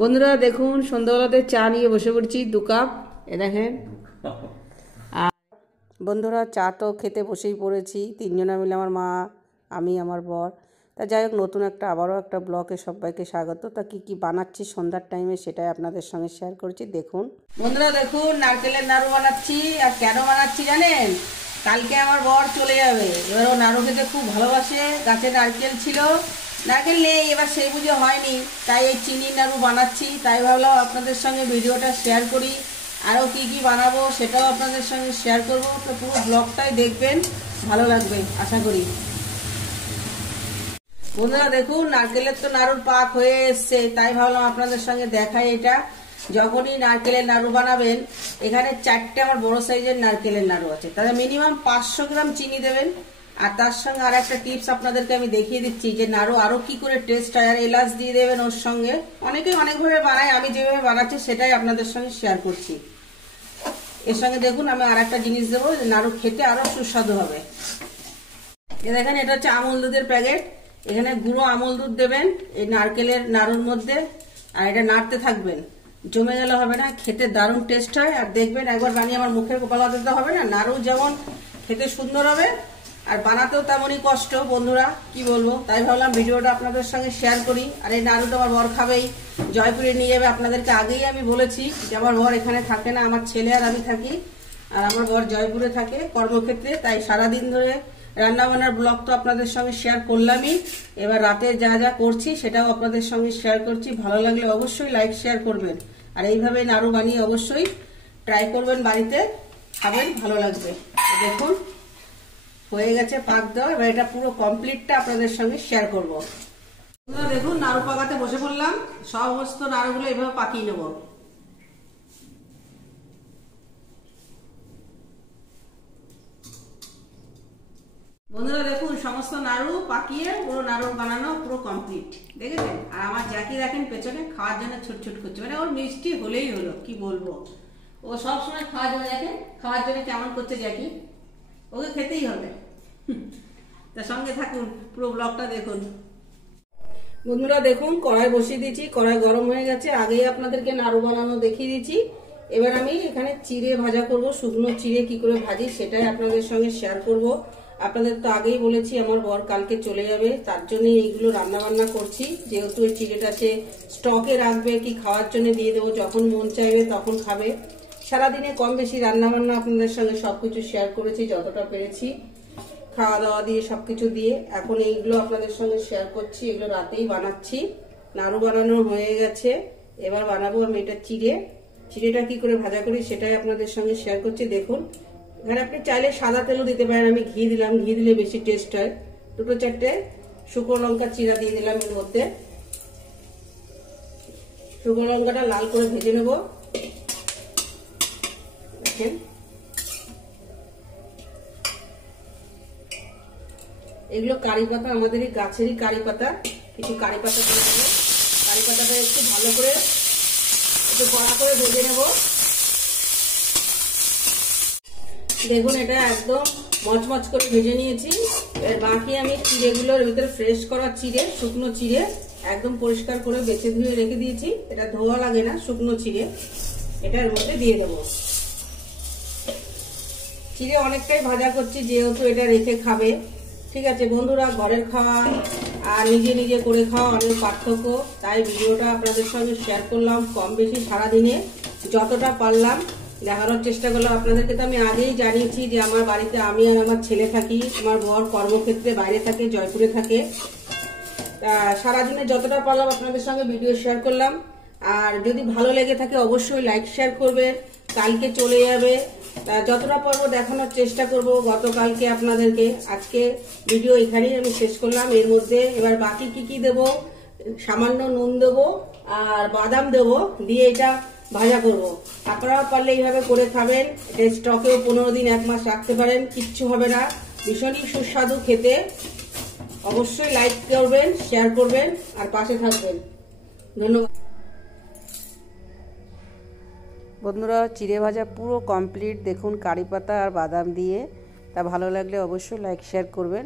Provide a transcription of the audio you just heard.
বন্ধুরা দেখুন সন্ধ্যাবেলাতে চা নিয়ে বসে পড়ছি 2 কাপ। এ দেখেন। আর বন্ধুরা চা তো খেতে বসেই পড়েছি, 3 জনা মিলে, আমার মা, আমি, আমার বর। তা যাই হোক, নতুন আবারও একটা ব্লগে সবাইকে স্বাগত। তা কি বানাচ্ছি সন্ধ্যার টাইমে সেটাই আপনাদের সঙ্গে শেয়ার করছি, দেখুন। বন্ধুরা দেখুন, নারকেলের নাড়ু বানাচ্ছি। আর কেন বানাচ্ছি জানেন? কালকে আমার বর চলে যাবে, এবার ও নাড়ু খেতে খুব ভালোবাসে। গাছে নারকেল ছিল, নারকেল নেই, এবার সেই বুঝে হয়নি, তাই এই চিনির নাড়ু বানাচ্ছি। তাই ভাবলাম আপনাদের সঙ্গে ভিডিওটা শেয়ার করি। আরও কি বানাবো সেটাও আপনাদের সঙ্গে শেয়ার করব। তো পুরো ব্লগটাই দেখবেন, ভালো লাগবে আশা করি। বন্ধুরা দেখুন, নারকেলের তো নাড়ুর পাক হয়ে এসছে, তাই ভাবলাম আপনাদের সঙ্গে দেখাই এটা। যখনই নারকেলের নাড়ু বানাবেন, এখানে 4টে আমার বড় সাইজের নারকেলের নাড়ু আছে, তাহলে মিনিমাম 500 গ্রাম চিনি দেবেন। আর তার সঙ্গে আর একটা টিপস আপনাদেরকে আমি দেখিয়ে দিচ্ছি যে নাড়ু আরো কি করে টেস্ট হয়। আর এলাচ দিয়ে দেবেন ওর সঙ্গে। অনেকে অনেকভাবে বানায়, আমি যেভাবে বানাচ্ছি সেটাই আপনাদের সঙ্গে শেয়ার করছি। এর সঙ্গে দেখুন আমি আর একটা জিনিস দেবো, নাড়ু খেতে আরো সুস্বাদু হবে। এ দেখেন, এটা হচ্ছে আমুল দুধের প্যাকেট। এখানে গুঁড়ো আমুল দুধ দেবেন এই নারকেলের নাড়ুর মধ্যে, আর এটা নাড়তে থাকবেন। জমে গেলে হবে না, খেতে দারুণ টেস্ট হয়। আর দেখবেন একবার বানিয়ে আমার মুখের কপালা দিতে হবে না। নাড়ু যেমন খেতে সুন্দর হবে, আর বানাতেও তেমনই কষ্ট। বন্ধুরা কি বলবো, তাই ভাবলাম ভিডিওটা আপনাদের সঙ্গে শেয়ার করি। আর এই নাড়ুটা আমার বর খাবেই, জয়পুরে নিয়ে যাবে। আপনাদেরকে আগেই আমি বলেছি যে আমার বর এখানে থাকে না, আমার ছেলে আর আমি থাকি। আর আমার বর জয়পুরে থাকে কর্মক্ষেত্রে, তাই সারাদিন ধরে রান্নাবান্নার ব্লগ তো আপনাদের সঙ্গে শেয়ার করলামই। এবার রাতে যা করছি সেটাও আপনাদের সঙ্গে শেয়ার করছি। ভালো লাগলে অবশ্যই লাইক শেয়ার করবেন। আর এইভাবে নাড়ু বানিয়ে অবশ্যই ট্রাই করবেন, বাড়িতে খাবেন, ভালো লাগবে। দেখুন হয়ে গেছে পাক দেওয়া। এবার এটা পুরো কমপ্লিটটা আপনাদের সঙ্গে শেয়ার করব। দেখুন নাড়ু পাকাতে বসে পড়লাম। সমস্ত নাড়ুগুলো এভাবে পাকিয়ে নেব। বন্ধুরা দেখুন, সমস্ত নাড়ু পাকিয়ে পুরো নাড়ু বানানো পুরো কমপ্লিট, দেখেছেন? আর আমার জ্যাকি দেখেন পেছনে খাওয়ার জন্য ছুটছুট করছে, মানে ওর মিষ্টি হলেই হলো, কি বলবো। ও সবসময় খাওয়ার জন্য, দেখেন খাওয়ার জন্য কেমন করছে জ্যাকি, ওকে খেতেই হবে। তার সঙ্গে থাকুন, পুরো ব্লগটা দেখুন। বন্ধুরা দেখুন, কড়াই বসিয়ে দিয়েছি, কড়াই গরম হয়ে গেছে। আগেই আপনাদেরকে নাড়ু বানানো দেখিয়ে দিয়েছি। এবার আমি এখানে চিড়ে ভাজা করব। শুকনো চিড়ে কি করে ভাজি সেটাই আপনাদের সঙ্গে শেয়ার করব। আপনাদের তো আগেই বলেছি আমার বর কালকে চলে যাবে, তার জন্য এইগুলো রান্না বান্না করছি। যেহেতু এই চিড়েটা সে স্টকে রাখবে, কি খাওয়ার জন্য দিয়ে দেবো, যখন মন চাইবে তখন খাবে। সারাদিনে কম বেশি রান্না বান্না আপনাদের সঙ্গে সবকিছু শেয়ার করেছি যতটা পেরেছি, খাওয়া দাওয়া দিয়ে সবকিছু দিয়ে। এখন এইগুলো আপনাদের সঙ্গে শেয়ার করছি, এগুলো রাতেই বানাচ্ছি। নাড়ু বানানো হয়ে গেছে, এবার বানাবো আমি এটা চিড়েটা কি করে ভাজা করি সেটাই আপনাদের সঙ্গে শেয়ার করছি। দেখুন এখানে আপনি চাইলে সাদা তেলও দিতে পারেন, আমি ঘি দিলাম, ঘি দিলে বেশি টেস্ট হয়। 2-4টে শুকনো লঙ্কা চিরা দিয়ে দিলাম এর মধ্যে। শুকনো লঙ্কাটা লাল করে ভেজে নেব। দেখেন এগুলো কারি পাতা, আমাদের এই গাছেরই কারি পাতা। কিছু কারি পাতা দিয়ে দেবো। কারি পাতাটা একটু ভালো করে একটু কড়া করে ভেজে নেব। দেখুন এটা একদম মচমচ করে ভেজে নিয়েছি। এর বাকি আমি চিড়েগুলোর ভিতরে ফ্রেশ করা চিড়ে, শুকনো চিড়ে একদম পরিষ্কার করে বেছে ধুয়ে রেখে দিয়েছি। এটা ধোয়া লাগে না, শুকনো চিড়ে, এটা এর মধ্যে দিয়ে দেবো। চিড়ে অনেকটাই ভাজা করছি যেহেতু এটা রেখে খাবে। ঠিক আছে বন্ধুরা, ঘরের খাওয়া আর নিজে নিজে করে খাওয়া অনেক পার্থক্য, তাই ভিডিওটা আপনাদের সঙ্গে শেয়ার করলাম। কম বেশি সারাদিনে যতটা পারলাম দেখানোর চেষ্টা করলাম। আপনাদেরকে তো আমি আগেই জানিয়েছি যে আমার বাড়িতে আমি আর আমার ছেলে থাকি, আমার বর কর্মক্ষেত্রে বাইরে থাকে, জয়পুরে থাকে। সারাদিনে যতটা পারলাম আপনাদের সঙ্গে ভিডিও শেয়ার করলাম। আর যদি ভালো লেগে থাকে অবশ্যই লাইক শেয়ার করবে। কালকে চলে যাবে, যতটা পারবো দেখানোর চেষ্টা করব গতকালকে আপনাদেরকে। আজকে ভিডিও এখানেই আমি শেষ করলাম। এর মধ্যে এবার বাকি কি দেবো, সামান্য নুন দেবো আর বাদাম দেবো, দিয়ে এটা ভাজা করব। আপনারা পারলে এইভাবে করে খাবেন। এটা স্টকেও 15 দিন 1 মাস রাখতে পারেন, কিচ্ছু হবে না, ভীষণই সুস্বাদু খেতে। অবশ্যই লাইক করবেন, শেয়ার করবেন আর পাশে থাকবেন। ধন্যবাদ বন্ধুরা। চিড়ে ভাজা পুরো কমপ্লিট, দেখুন কারি পাতা আর বাদাম দিয়ে। তা ভালো লাগলে অবশ্যই লাইক শেয়ার করবেন।